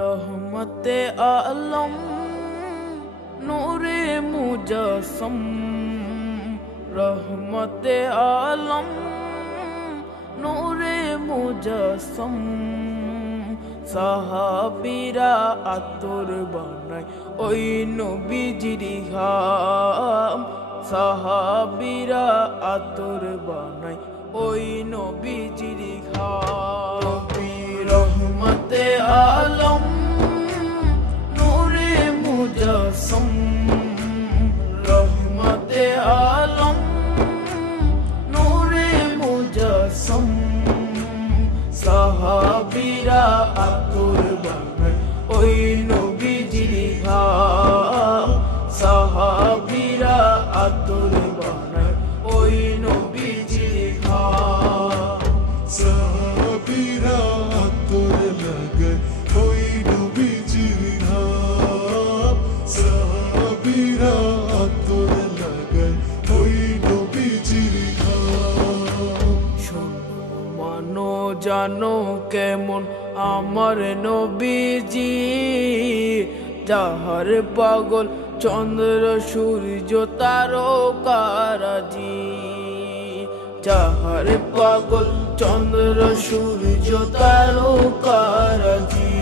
रहमते आलम नूरे मुजस्सम, रहमते आलम नूरे मुजस्सम। সাহাবীরা আতর বানায় ওই নবীজির ঘাম, সাহাবীরা আতর বানায় ওই নবীজির ঘাম। নবী রহমতে আলম নূরে মুজস্সম, রহমতে আলম নূরে মুজস্সম। সাহাবীরা আতর বানায় ওই নবীজির ঘাম, সাহাবীরা আতর বানায় ওই নবীজির ঘাম। সাহাবীরা আতর লাগায় ওই নবীজির ঘাম, সাহাবীরা আতর লাগায় ওই নবীজির ঘাম। শোনো মানো জানো কেমন আমার নবীজি, যাহার পাগল চন্দ্র সূর্য তারকারাজি, যাহার পাগল চন্দ্র সূর্য তারকারাজি।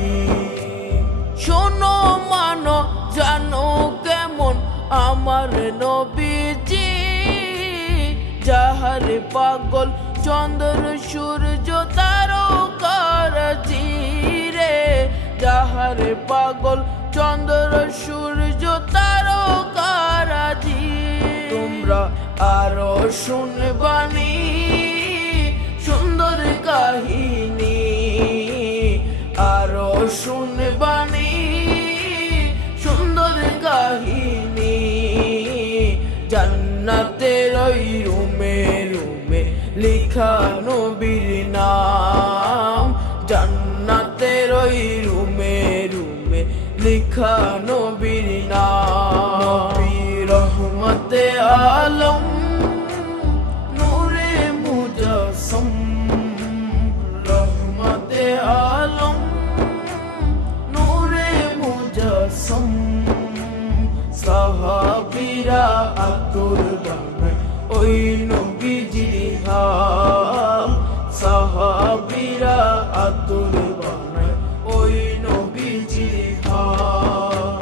শোনো মানো জানো কেমন আমার নবীজি, যাহার পাগল চন্দ্র সূর্য তারকারাজি রে, যাহার পাগল চন্দ্র সূর্য তারকারাজি। তোমরা আরো শুনবানি সুন্দর কাহিনী, আরো শুনবানি সুন্দর কাহিনী। জান্নাতের ওই রুমে রুমে লিখা নবীর নাম, জান্নাতের ওই রুমে রুমে লিখা নবীর নাম। নবী রহমতে আলম নূরে মুজস্সম, রহমতে আলম নূরে মুজস্সম। সাহাবীরা আতর বানায় ওই নবীজির ঘাম, সাহাবীরা আতর বানায় ওই নবীজির ঘাম।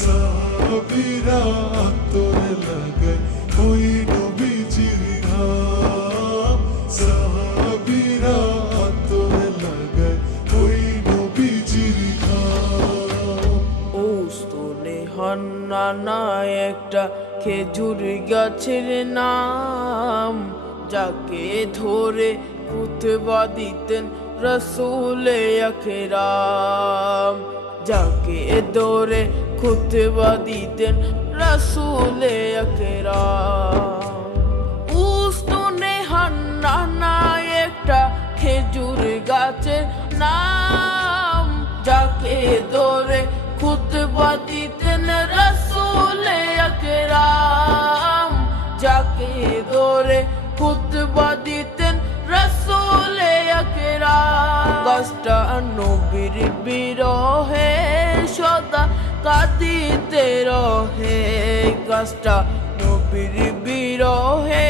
সাহাবীরা আতর লাগায় ওই নবীজির ঘাম, সাহাবীরা আতর লাগায় ওই নবীজির ঘাম। ওস্তনে হান্নানা একটা খেজুর গাছের নাম, যাকে ধরে খুতবা দিতেন রাসূলে আকরাম, যাকে ধরে খুতবা দিতেন রাসূলে আকরাম। উস্তনে হান্নানা একটা খেজুর গাছের নাম, যাকে ধরে খুতবা দিতেন রাসূলে আকরাম, যাকে ধরে খুতবা দিতেন রাসূলে আকরাম। গাছটা নবীর বিরহে সদা কাঁদিতে রহে, গাছটা নবীর বিরহে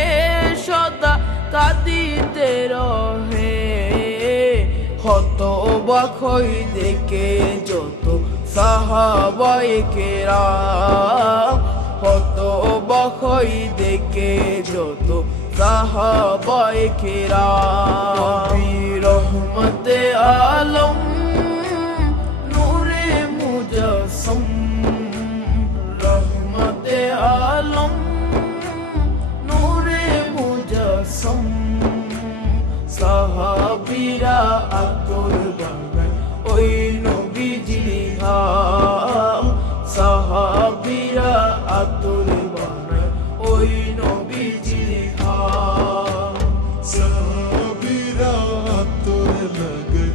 সদা কাঁদিতে রহে। হতবাক হই দেখে যত সাহাবায়ে কেরাম, হতবাক হই দেখে যত সাহাবায়ে কেরাম। নবী রহমতে আলম নূরে মুজস্সম, রহমতে আলম নূরে মুজস্সম। সাহাবীরা আতর বানায় ওই নবীজির ঘাম, সাহাবীরা আতর বানায় ওই নবীজির ঘাম। সাহাবীরা আতর লাগায়